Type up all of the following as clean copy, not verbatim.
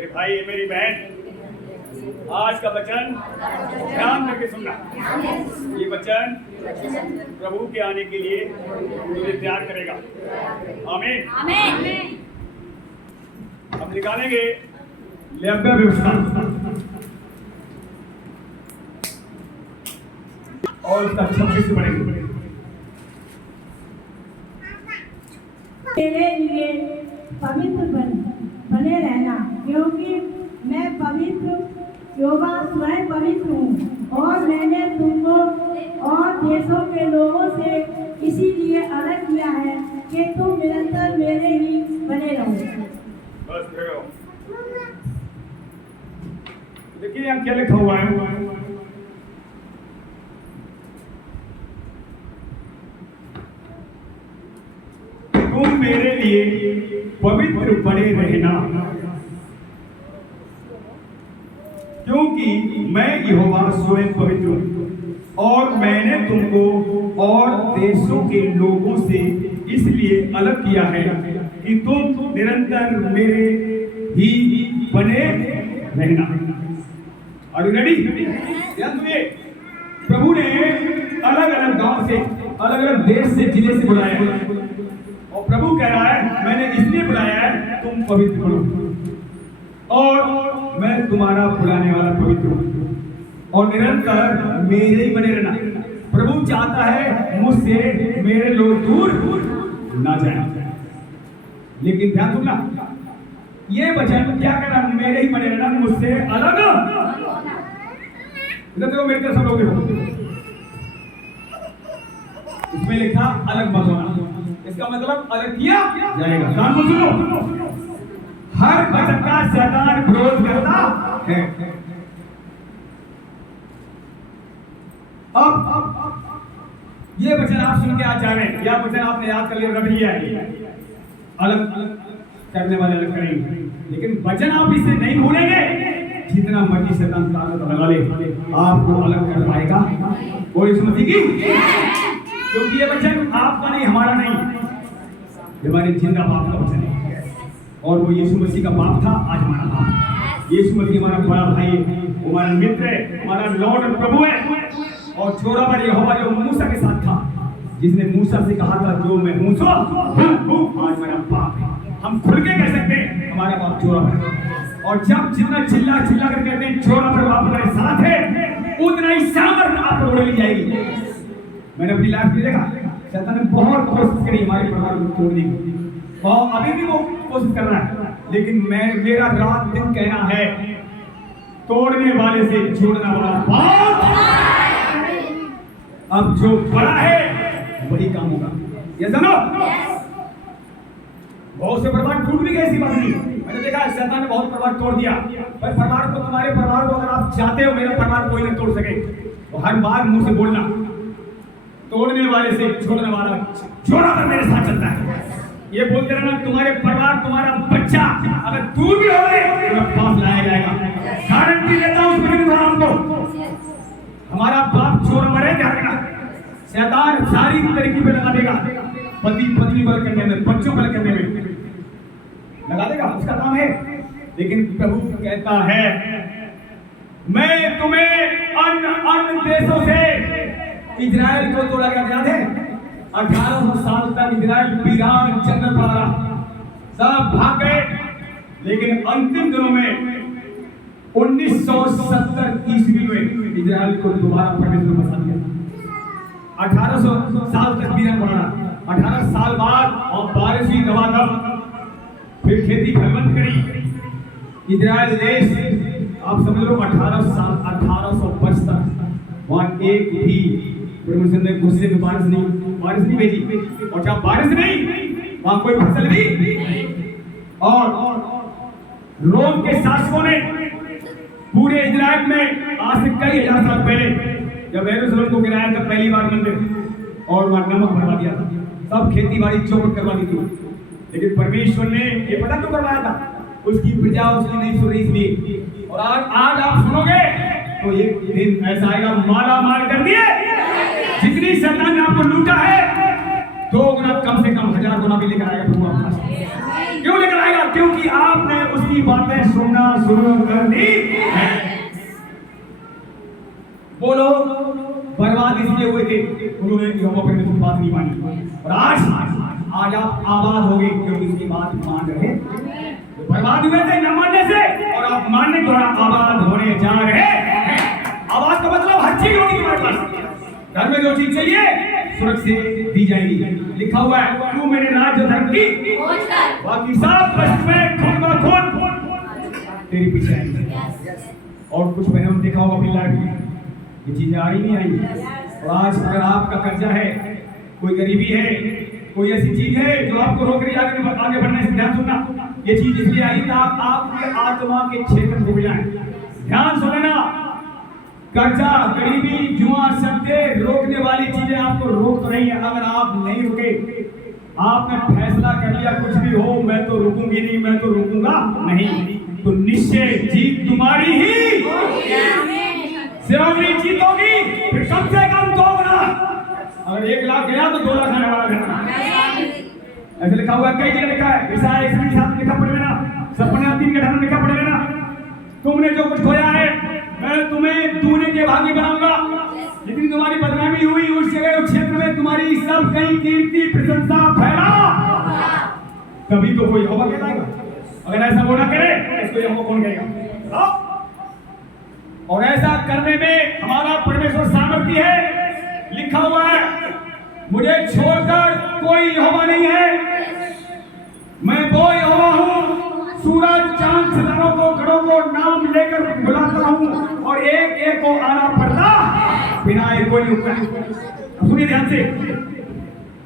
मेरे भाई मेरी बहन, आज का वचन ध्यान करके सुनना। ये वचन प्रभु के आने के लिए तुझे तैयार करेगा। आमीन। हम निकालेंगे लेव्य व्यवस्था और उसका 26 पढ़ेंगे। मेरे लिए पवित्र बने रहना, क्योंकि मैं पवित्र यहोवा स्वयं पवित्र हूँ और मैंने तुमको और देशों के लोगों से इसीलिए अलग किया है कि तुम निरंतर मेरे ही बने रहो। बस देखिए यहाँ क्या लिखा हुआ है। तुम मेरे लिए पवित्र बने रहना, क्योंकि मैं यहोवा स्वयं पवित्र हूं और मैंने तुमको और देशों के लोगों से इसलिए अलग किया है कि तुम निरंतर मेरे ही बने रहना। Are you ready? ध्यान सुनिए, प्रभु ने अलग अलग गांव से, अलग अलग देश से, जिले से बुलाया है और प्रभु कह रहा है मैंने इसलिए बुलाया है तुम पवित्र बनो और मैं तुम्हारा बुलाने वाला पवित्र हूं और निरंतर मेरे ही बने रहना। प्रभु चाहता है मुझसे मेरे लोग दूर ना जाएं, लेकिन ध्यान सुनना, ये वचन क्या कहना, मेरे ही बने रहना, मुझसे अलग। देखो मेरे सब लोग इसमें लिखा अलग मत होना, इसका मतलब अलग किया जाएगा। कान को सुनो, हर वचन का शैतान विरोध करता है। अब ये वचन आप सुन के आज जा रहे हैं, या वचन आपने याद कर लिया, रट लिया है, अलग करने वाले अलग करेंगे, लेकिन वचन आप इससे नहीं भूलेंगे। जितना मर्जी शैतान ताकत लगा ले, आपको अलग कर पाएगा कोई इस मसीह की, क्योंकि ये वचन आपका नहीं, हमारा नहीं, हमारे जिंदा बाप का वचन है और वो यीशु मसीह का बाप था, आज हमारा बाप। यीशु मसीह हमारा बड़ा भाई है, हमारा मित्र है, हमारा लॉर्ड और प्रभु है। और छोरा पर यहोवा जो मूसा के साथ था, जिसने मूसा से कहा था जो मैं हूं सो आज मेरा बाप है। हम खुल के कह सकते हैं हमारा बाप छोरा है, और जब जितना चिल्ला चिल्ला कर कहते हैं छोरा पर बाप हमारे साथ है, उतना ही सामर्थ आपको ली जाएगी। मैंने अपनी लाइफ में देखा, शैतान ने बहुत कोशिश करी हमारे परिवार को तोड़ने की, और अभी भी वो कोशिश कर रहा है, लेकिन मेरा रात दिन कहना है तोड़ने वाले से जोड़ने वाला बाप अब जो बड़ा है वही काम होगा। ये जानो, बहुत से परिवार टूट भी गए, ऐसी बात नहीं। मैंने देखा शैतान ने बहुत परिवार तोड़ दिया, पर परिवार को, तुम्हारे परिवार को अगर आप चाहते हो मेरा परिवार कोई नहीं तोड़ सके, तो हर बार मुंह से बोलना तोड़ने वाले से छोड़ने वाला जोड़ा पर मेरे साथ चलता है। ये बोलते रहना तुम्हारे परिवार, तुम्हारा बच्चा अगर दूर भी हो गए तो मैं पास लाया जाएगा। गारंटी देता हूं आपको, हमारा बाप चोर मरे, ध्यान रखना, शैतान सारी तरीके पे लगा देगा, पति पत्नी पर करने में, बच्चों पर करने में लगा देगा, उसका काम है। लेकिन प्रभु कहता है मैं तुम्हें अन्य देशों से, इजराइल को तोड़ा गया, याद है 1800 साल तक इजराइल वीरान जंगल पड़ा रहा, सब भाग गए, लेकिन अंतिम दिनों में 1970 ईस्वी में इजराइल को दोबारा परमेश्वर ने बसा दिया। 1800 साल तक वीरान पड़ा रहा, 18 साल बाद और बारिश हुई दबादब, फिर खेती फलवंत करी इजराइल देश। आप समझ लो 18 साल 1805 तक वहां एक भी परमेश्वर ने गुस्से में बारिश नहीं भेजी, और जब बारिश नहीं वहां कोई फसल भी नहीं। और रोम के शासकों ने पूरे इजराइल में आज से कई हजार साल पहले जब यरूशलेम को गिराया था पहली बार मंदिर, और वहां नमक भरवा दिया था, सब खेती बाड़ी चौपट करवा दी थी। लेकिन परमेश्वर ने ये पता क्यों करवाया था, उसकी प्रजा उसकी नहीं सुन रही इसलिए। और आज आप सुनोगे तो एक दिन ऐसा आएगा, माला माल कर दिए, जितनी शैतान ने आपको लूटा है 2 गुना, कम से कम 1000 गुना भी लेकर आएगा प्रभु आपके पास। क्यों लेकर आएगा? क्योंकि आपने उसकी बातें सुनना शुरू कर दी है। वो लोग बर्बाद इसलिए हुए थे, उन्होंने यहोवा परमेश्वर की बात नहीं मानी, और आज आप आबाद हो गए क्योंकि उसकी बात मान रहे। तो बर्बाद हुए थे न मानने से, और आप मानने के द्वारा आबाद होने जा रहे हैं। आबाद का मतलब हर चीज होगी तुम्हारे पास। घर में जो चीज चाहिए स्वर्ग से दी जाएगी। लिखा हुआ है, तू मेरे राज्य धर्म की बाकी सब में खून का खून तेरी पीछे आएगी। और कुछ बहनों ने देखा होगा अपनी लाइफ में, ये चीजें आ ही नहीं आई। और आज अगर आपका कर्जा है, कोई गरीबी है, कोई ऐसी चीज है जो आपको रोक रही है आगे बढ़ने से, ध्यान सुनना। ये चीज इसलिए आई कि आप आपके आत्मा के क्षेत्र में डूब जाएं। ध्यान सुनना, कर्जा, गरीबी, जुआ, सट्टे, रोकने वाली चीजें आपको रोक तो रही है। अगर आप नहीं रुके, आपने फैसला कर लिया कुछ भी हो, मैं तो रुकूंगी नहीं, मैं तो रुकूंगा नहीं, तो निश्चय जीत तुम्हारी ही सेवाग्री जीतोगी। फिर कम से कम 2 गुना, अगर 1 लाख गया तो 2 लाख आने वाला घर। ऐसे लिखा हुआ है, कई जगह लिखा है, ईसाई 1:7 लिखा पढ़ लेना, सपने 3 के 18 लिखा पढ़ लेना। तुमने जो कुछ खोया है मैं तुम्हें दूने के भागी बनाऊंगा। जितनी तुम्हारी बदनामी हुई उस जगह उस क्षेत्र में तुम्हारी सब कई कीर्ति प्रशंसा फैला, तभी तो कोई यहोवा कहलाएगा। अगर ऐसा वो ना करे इसको यहोवा कौन कहेगा? और ऐसा करने में हमारा परमेश्वर सामर्थ्य है। लिखा हुआ है, मुझे छोड़कर कोई यहोवा नहीं है, मैं वो यहोवा हूँ, सूरज चांद सितारों को घड़ों को नाम लेकर बुलाता हूँ, और एक एक को आना पड़ता बिना एक कोई नहीं। सुनिए ध्यान से,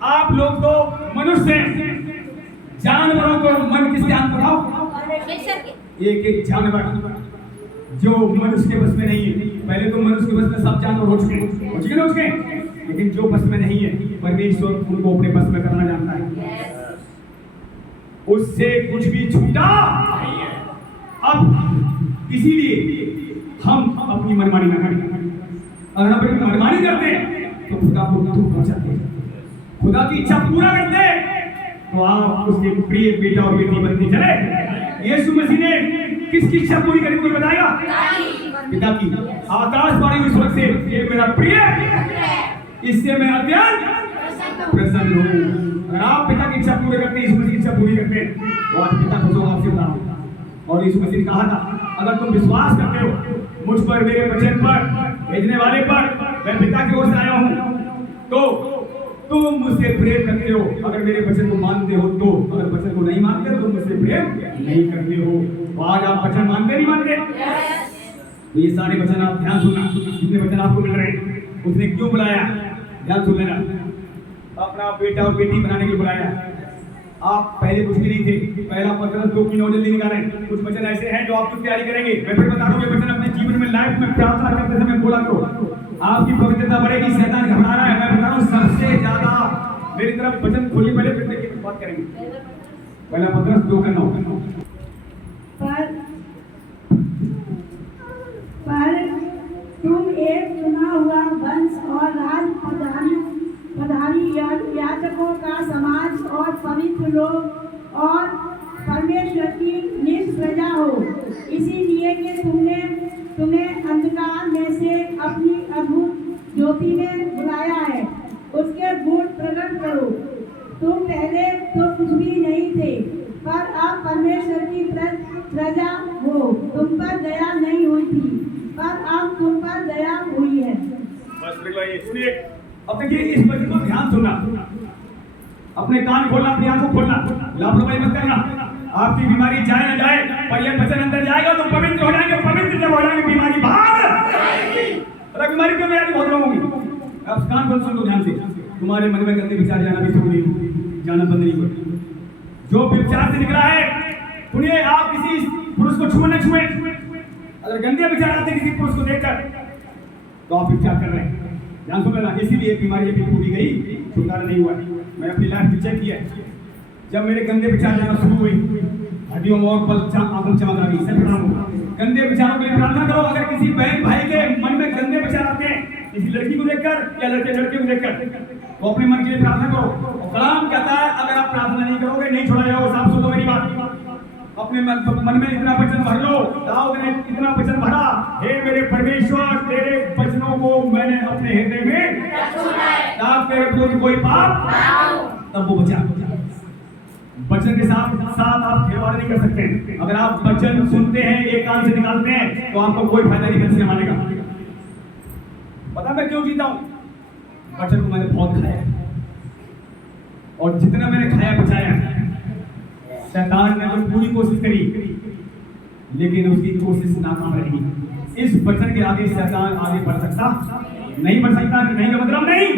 आप लोग तो मनुष्य हैं, जानवरों को मन किसके हाथ बताओ? एक एक जानवर जो मनुष्य के बस में नहीं है। पहले तो मनुष्य के बस में सब जानवर हो चुके, लेकिन जो बस में नहीं है परमेश्वर उनको अपने बस में करना जानता है। उससे कुछ भी छूटा नहीं है। अब इसीलिए हम अपनी मनमानी न करें। अगर हम अपनी मनमानी करते हैं तो खुदा को दुख पहुंचाते हैं। खुदा की इच्छा पूरा करते हैं तो आप उसके प्रिय बेटा और बेटी बनते चले। यीशु मसीह ने किसकी इच्छा पूरी करी, कोई बताएगा? पिता की। आकाशवाणी हुई स्वर्ग से, ये मेरा प्रिय, इससे मैं अत्यंत प्रसन्न हूँ। अगर आप पिता की इच्छा पूरी करते हैं, यीशु मसीह की इच्छा पूरी करते हैं, तो आज पिता खुश होगा आपसे बता रहा हूँ। और यीशु मसीह ने कहा था, अगर तुम विश्वास करते हो मुझ पर, मेरे वचन पर, भेजने वाले पर, मैं पिता की ओर से आया हूँ, तो तुम मुझसे प्रेम करते हो। अगर मेरे वचन को मानते हो तो, अगर वचन को नहीं मानते तो मुझसे प्रेम नहीं करते हो। तो आज आप वचन मानते नहीं मानते? तो ये सारे वचन आप ध्यान सुनना, जितने वचन आपको मिल रहे हैं उसने क्यों बुलाया, ध्यान सुन लेना। अपना बेटा और बेटी बनाने के लिए बुलाया। आप पहले कुछ भी नहीं थे। पहला पत्रस 2:9 जल्दी निकालें। कुछ वचन ऐसे हैं जो आपकी तैयारी करेंगे। मैं फिर बता दूं, ये वचन अपने जीवन में, लाइफ में प्रार्थना करते समय बोला करो। आपकी पवित्रता बढ़ेगी। शैतान घबरा रहा है, मैं बता रहा हूं, सबसे ज्यादा मेरी तरफ वचन खोलिए, पहले फिर देखिए बात करेंगे। पहला पत्रस 2:9। पर तुम एक चुना हुआ वंश और राज प्रधानी याजकों का समाज और पवित्र लोग और परमेश्वर की निज प्रजा हो, इसीलिए कि तुम्हें अंधकार में से अपनी अद्भुत ज्योति में बुलाया है, उसके गुण प्रकट करो। तुम पहले तो कुछ भी नहीं थे, पर अब परमेश्वर की प्रजा हो। तुम पर दया नहीं हुई थी, पर अब तुम पर दया हुई है। बस सुनिए। अब देखिए, इस वचन को ध्यान सुनना, अपने कान खोलना, अपनी आंखों खोलना, लापरवाही मत करना। आपकी बीमारी जाए ना जाए, पर यह वचन अंदर जाएगा तो पवित्र हो जाएंगे। पवित्र जब हो जाएंगे बीमारी भाग जाएगी। अरे बीमारी क्यों मेरी बहुत होगी। आप कान खोल सुन लो ध्यान से। तुम्हारे मन में गंदे विचार जाना भी शुरू नहीं, जाना बंद नहीं होगा। जो विचार से निकला है, सुनिए, आप किसी पुरुष को छुए न छुए, अगर गंदे विचार आते किसी पुरुष को देखकर तो आप विचार कर रहे हैं, ध्यान सुन लेना। इसीलिए बीमारी अभी पूरी गई, छुटकारा नहीं हुआ। मैं अपनी लाइफ में चेक किया, जब मेरे गंदे विचार जाना शुरू हुए, हड्डियों में और बल आंखों चमक आ गई। गंदे विचारों के लिए प्रार्थना करो। अगर किसी बहन भाई के मन में गंदे विचार आते हैं, किसी लड़की को देखकर या लड़के को देखकर, तो अपने मन के लिए प्रार्थना करो। कलाम कहता है, अगर आप प्रार्थना नहीं करोगे नहीं छोड़ा जाओगे। साफ सुनो मेरी बात। अपने मन में इतना वचन भर लो। दाऊद ने इतना वचन भरा, हे मेरे परमेश्वर तेरे वचनों को मैंने अपने हृदय में ताकि तेरे विरुद्ध कोई पाप, तब वो बचा। वचन के साथ साथ आप खिलवाड़ नहीं कर सकते। अगर आप वचन सुनते हैं एक कान से निकालते हैं तो आपको कोई फायदा नहीं कर मानेगा। पता मैं क्यों जीता हूं? वचन को मैंने बहुत खाया और जितना मैंने खाया बचाया। शैतान ने तो पूरी कोशिश करी लेकिन उसकी कोशिश नाकाम रही। इस वचन के आगे शैतान आगे बढ़ सकता नहीं, बढ़ सकता नहीं का मतलब नहीं।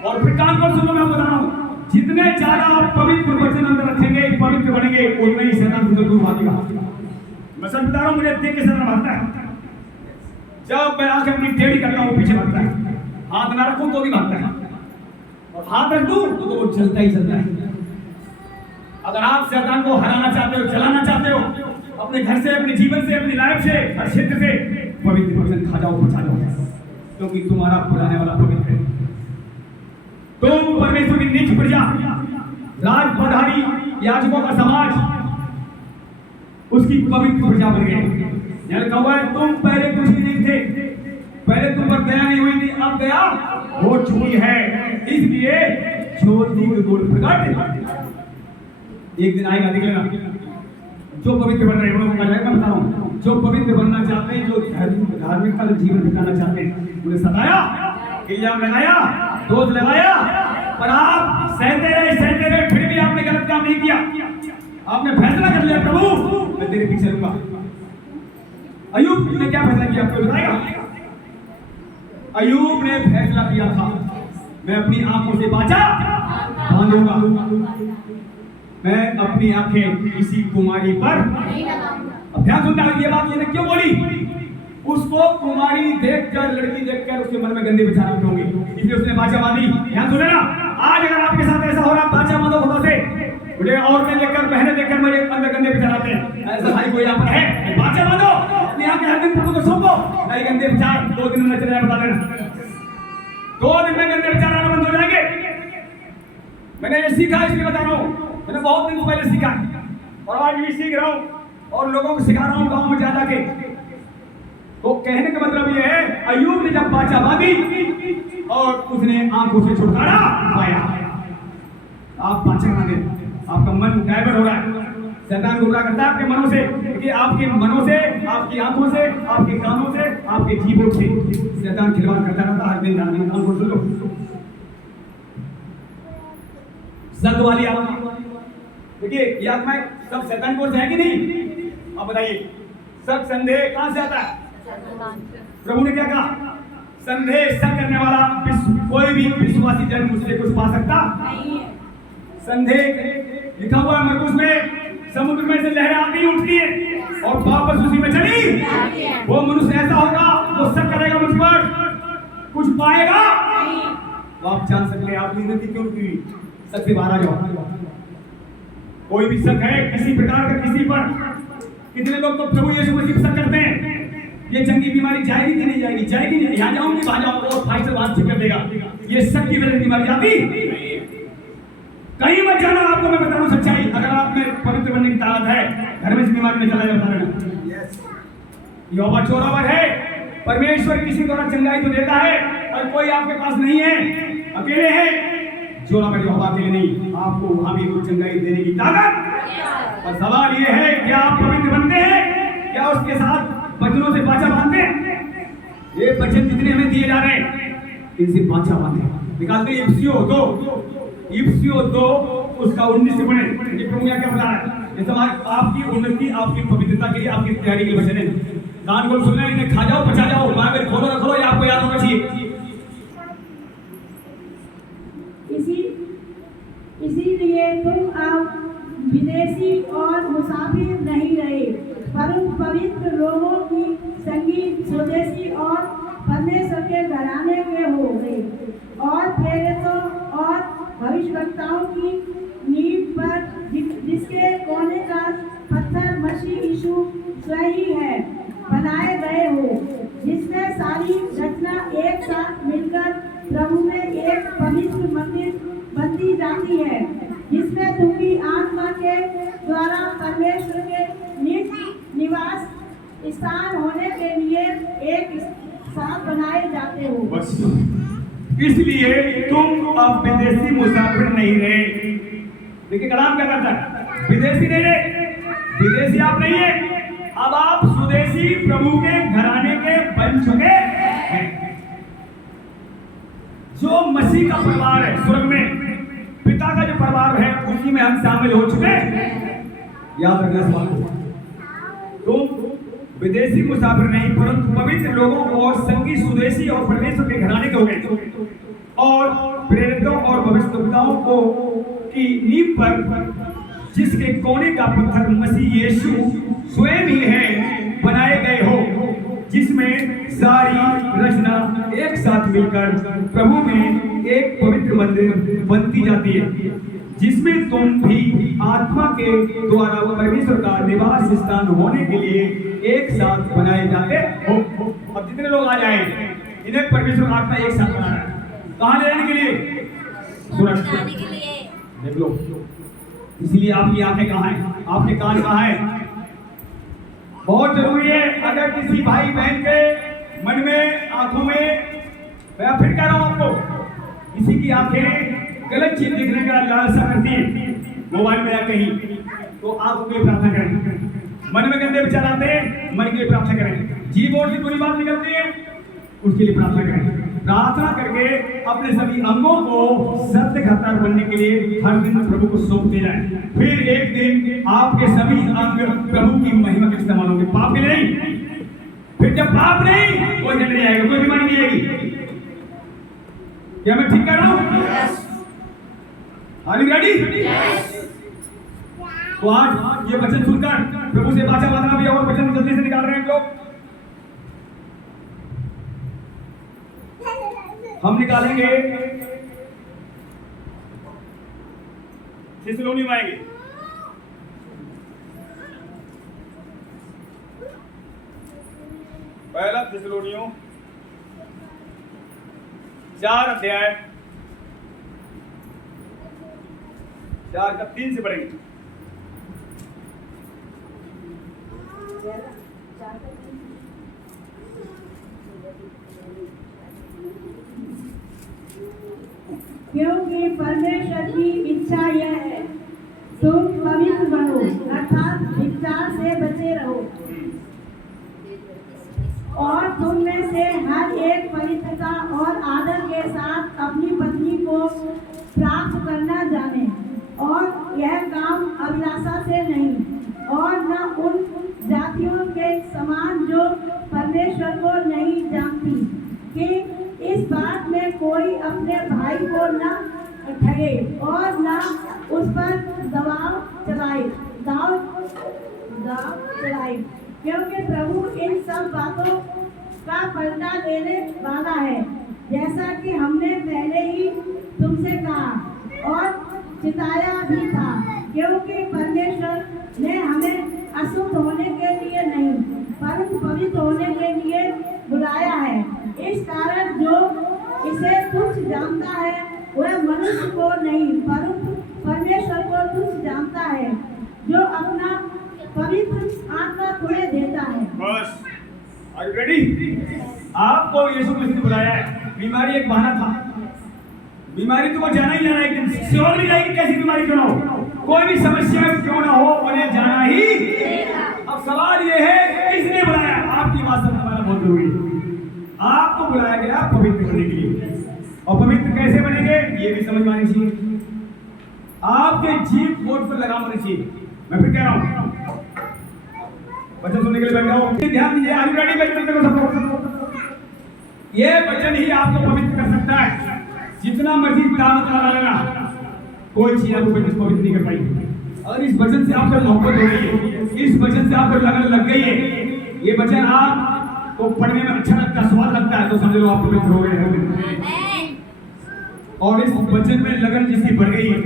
और फिर कान पर सुनो, मैं बता रहा हूं, जितने ज्यादा आप पवित्र वचन अंदर रखेंगे, पवित्र बनेंगे, उतना ही शैतान तुमसे दूर भागेगा। मैं सच बता रहा हूं, मुझे देख के शैतान भागता है। जब मैं आंखें अपनी टेढ़ी करता हूं पीछे भागता है, हाथ ना रखूं तो भी भागता है, और हाथ रख दूं तो वो चलता ही चलता है। अगर आप शैतान को हराना चाहते हो, चलाना चाहते हो, अपने घर से, अपने जीवन से, अपनी लाइफ से, हर क्षेत्र से, पवित्र वचन खा जाओ, बचा जाओ, क्योंकि तुम्हारा बुलाने वाला पवित्र है। तुम परमेश्वर की निज प्रजा, राज पधारी याजकों का समाज, उसकी पवित्र प्रजा बन गए। यहाँ लिखा हुआ है, तुम पहले कुछ भी नहीं थे, पहले तुम पर दया नहीं हुई थी, अब दया हो चुकी है, इसलिए ज्योति की गोल प्रकट एक दिन आएगा, देख लेना। जो पवित्र बन रहे हैं उन्होंने मैं बता रहा हूँ, जो पवित्र बनना चाहते हैं, जो धार्मिक का जीवन बिताना चाहते हैं, उन्हें सताया, इल्जाम लगाया, दोष लगाया, पर आप सहते रहे, फिर भी आपने गलत काम नहीं किया। आपने फैसला कर लिया, प्रभु मैं तेरे पीछे चलूंगा। अय्यूब ने क्या फैसला किया आपको बताएगा? अय्यूब ने फैसला किया था, मैं अपनी आंखों से बाचा बांधूंगा, मैं अपनी आंखें किसी कुमारी पर अब ध्यान सुनना। ये बात ये क्यों बोली? उसको कुमारी देखकर, लड़की देखकर उसके मन में गंदे विचार आते होंगे, इसलिए उसने बाचा बांधी। ध्यान सुने ना, आज अगर आपके साथ ऐसा हो रहा, बाचा बांधो खुदा से। मुझे औरतें देखकर, बहनें देखकर मेरे अंदर गंदे विचार आते हैं, ऐसा भाई कोई यहाँ पर है? बाचा बांधो, अपनी आंखें हर दिन प्रभु को सौंपो, नहीं गंदे विचार 2 दिन में चले जाए, बता देना 2 दिन में गंदे विचार आना बंद हो जाएंगे। मैंने ये सीखा, इसलिए बता रहा हूँ, मैंने बहुत दिन पहले सीखा और आज भी सीख रहा हूँ और लोगों को सिखा रहा हूँ गांव में जाकर के। तो कहने का मतलब ये है, अय्यूब ने जब बाचा बांधी और उसने आंखों से छुटकारा पाया। आप बाचा बांधे, आपका मन डाइवर्ट हो रहा है, शैतान गुमराह करता है आपके मनों से, क्योंकि आपके मनों से, आपकी आंखों से, आपके कानों से, आपके जीवों से शैतान खिलवाड़ करता रहता है हर दिन। आंखों से लो जंग वाली आत्मा, देखिए ये आत्माएं सब शैतान की ओर से है कि नहीं? आप बताइए, सब संदेह कहां से आता है? प्रभु ने क्या कहा? संदेह शक करने वाला कोई भी विश्वासी जन मुझसे कुछ पा सकता नहीं है। संदेह लिखा हुआ है मरकुस में, समुद्र में से लहरें आती उठती है और वापस उसी में चली। वो मनुष्य ऐसा होगा, वो शक करेगा मुझ पर, कुछ पाएगा। तो आप जान सकते हैं आपकी जिंदगी क्यों रुकी हुई। शक से बाहर आ जाओ। कोई भी शक है किसी प्रकार का किसी पर, कितने लोग तो प्रभु यीशु मसीह पर शक करते हैं, ये जंगी बीमारी जाएगी कि नहीं जाएगी, जाएगी नहीं, यहाँ जाऊंगी वहां जाऊंगा और भाई से बात ठीक कर देगा। ये शक की वजह से बीमारी आती कहीं मत जाना। आपको मैं बता रहा हूँ सच्चाई, अगर आप में पवित्र बनने की ताकत है, घर में से बीमारी में चला जाता है। यहोवा चोरावर है, परमेश्वर किसी द्वारा चंगाई तो देता है, और कोई आपके पास नहीं है, अकेले हैं। जोरा में यहोवा अकेले नहीं, आपको वहां भी कुछ चंगाई देने की ताकत। और सवाल ये है, क्या आप पवित्र बनते हैं? क्या उसके साथ वचनों से बाचा बांधते हैं? ये वचन जितने हमें दिए जा रहे हैं, इनसे बाचा बांधे। निकालते इफ्सियो 2 उसका 19 से पढ़े। ये प्रभु क्या बता रहा है? ये समाज आपकी उन्नति, आपकी पवित्रता के लिए, आपकी तैयारी के वचन है। कान खोल सुनना, इन्हें खा जाओ, बचा जाओ, बाइबल खोलो रख लो, ये आपको याद होना चाहिए। इसीलिए तुम अब विदेशी और मुसाफिर नहीं रहे, परंतु पवित्र लोगों की संगी, स्वदेशी और परमेश्वर के घराने के हो गए, और प्रेरितों और भविष्यवक्ताओं की नींव पर, जिसके कोने का पत्थर मसीह यीशु स्वयं ही है, बनाए गए हो, जिसमें सारी रचना एक साथ मिलकर प्रभु में एक पवित्र मंदिर बनती जाती है, जिसमें तुम्हारी आत्मा के द्वारा परमेश्वर के स्थान होने के लिए एक साथ बनाए जाते हो। बस इसलिए तुम अब विदेशी मुसाफिर नहीं रहे। देखिए कलाम क्या करता है, विदेशी नहीं रहे, विदेशी आप नहीं है, अब आप स्वदेशी प्रभु के घराने के बन चुके हैं। जो मसीह का परिवार है स्वर्ग में, पिता का जो परिवार है उसी में हम शामिल हो चुके हैं। याद रखना इस बात को। तुम विदेशी मुसाफिर नहीं परंतु पवित्र लोगों और संगी स्वदेशी और परमेश्वर के घराने के हो गए, और प्रेरितों और भविष्यद्वक्ताओं को की नींव पर जिसके कोने का पत्थर मसीह यीशु स्वयं ही है बनाए गए हो, जिसमें सारी रचना एक साथ मिलकर प्रभु में एक पवित्र मंदिर बनती जाती है, जिसमें तुम भी आत्मा के द्वारा परमेश्वर का निवास स्थान होने के लिए एक साथ बनाए जाते हो। अब जितने लोग आ जाए इन्हें परमेश्वर आत्मा एक साथ बना रहा है, कहाँ ले जाने के लिए? सुरक्षा देख लो। इसलिए आपकी आंखें कहाँ हैं, आपके कान कहाँ हैं? बहुत जरूरी है। अगर किसी भाई बहन के मन में, आंखों में, मैं फिर कह रहा हूं आपको, किसी की आंखें गलत चीज देखने का लालसा करती है, मोबाइल में या कहीं, तो आप उनके लिए प्रार्थना करें। मन में गंदे विचार आते हैं, मन के लिए प्रार्थना करें। जीभ और से बुरी बात निकलती है, उसके लिए प्रार्थना करें। प्रार्थना करके अपने सभी अंगों को सत्य खतर बनने के लिए हर दिन प्रभु को सौंपते जाएं। फिर एक दिन आपके सभी अंग प्रभु की महिमा के इस्तेमाल होंगे, पाप के नहीं। फिर जब पाप नहीं, कोई जल नहीं आएगा, कोई बीमारी नहीं आएगी। क्या मैं ठीक कर रहा हूँ? Are you ready? तो आज ये वचन सुनकर प्रभु से बाचा बांधना भी, और वचन जल्दी से निकाल रहे हैं लोग, हम निकालेंगे थिस्सलुनी में आएंगे। पहला थिस्सलुनियों 4 अध्याय 4 का 3 से पढ़ेंगे। क्योंकि परमेश्वर की इच्छा यह है तुम पवित्र बनो, अर्थात विचार से बचे रहो, और तुम में से हर एक पवित्रता और आदर के साथ अपनी पत्नी को प्राप्त करना जाने, और यह काम अभिलाषा से नहीं और न उन जातियों के समान जो परमेश्वर को नहीं जानती, कि इस बात में कोई अपने भाई को न ठगे और न उस पर दबाव चलाए, क्योंकि प्रभु इन सब बातों का पलटा देने वाला है, जैसा कि हमने पहले ही तुमसे कहा और चिताया भी था। क्योंकि परमेश्वर ने हमें अशुद्ध होने के लिए नहीं परंतु पवित्र होने के लिए बुलाया है। इस कारण जो इसे तुच्छ जानता है वह मनुष्य को नहीं परंतु परमेश्वर को तुच्छ जानता है, जो अपना पवित्र आत्मा तुम्हें देता है। बस, आर यू रेडी? आपको यीशु मसीह ने बुलाया है। बीमारी एक बहाना था, बीमारी तुमको जाना ही जाना है, लेकिन श्योर नहीं जाएगी कैसी बीमारी क्यों ना हो, कोई भी समस्या क्यों ना हो, उन्हें जाना ही। अब सवाल ये है किसने बुलाया? आपकी बात समझना बहुत जरूरी है। आपको बुलाया गया पवित्र बनने के लिए, और पवित्र कैसे बनेंगे ये भी समझ में आनी चाहिए। आपके जीभ बोर्ड पर लगाम होनी चाहिए। मैं फिर कह रहा हूं, वचन सुनने के लिए बैठ जाओ, ध्यान दीजिए। Are you ready? ये वचन ही आपको पवित्र कर सकता है। जितना मर्जी दावत लगा लेना, कोई चीज आपको पवित्र नहीं कर पाएगी। अगर इस वचन से आपको मोहब्बत हो रही है, इस वचन से आपको लगन लग गई है, ये वचन आपको पढ़ने में अच्छा लगता है, स्वाद लगता है, तो समझ लो आप पवित्र हो गए हैं। और इस वचन में लगन जिसकी बढ़ गई है,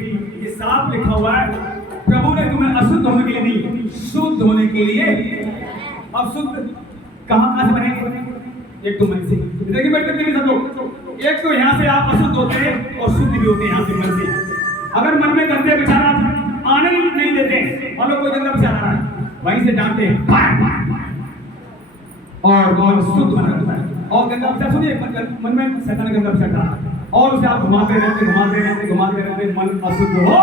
ये साफ लिखा हुआ है, प्रभु ने तुम्हें अशुद्ध होने के लिए नहीं, शुद्ध होने के लिए। अब शुद्ध कहाँ से बनेंगे? एक तो मन से। देखिए बैठ करके सब लोग, एक तो यहाँ से आप अशुद्ध होते हैं और शुद्ध भी होते हैं यहाँ से मन से। अगर मन में गंदे विचार आप आने नहीं देते, और लोग कोई गंदा विचार आ रहा है, वहीं से डांटते हैं, और मन शुद्ध बना रहता है। और गंगा विचार सुनिए, मन में शैतान गंगा विचार डाला और उसे आप घुमाते रहते मन अशुद्ध हो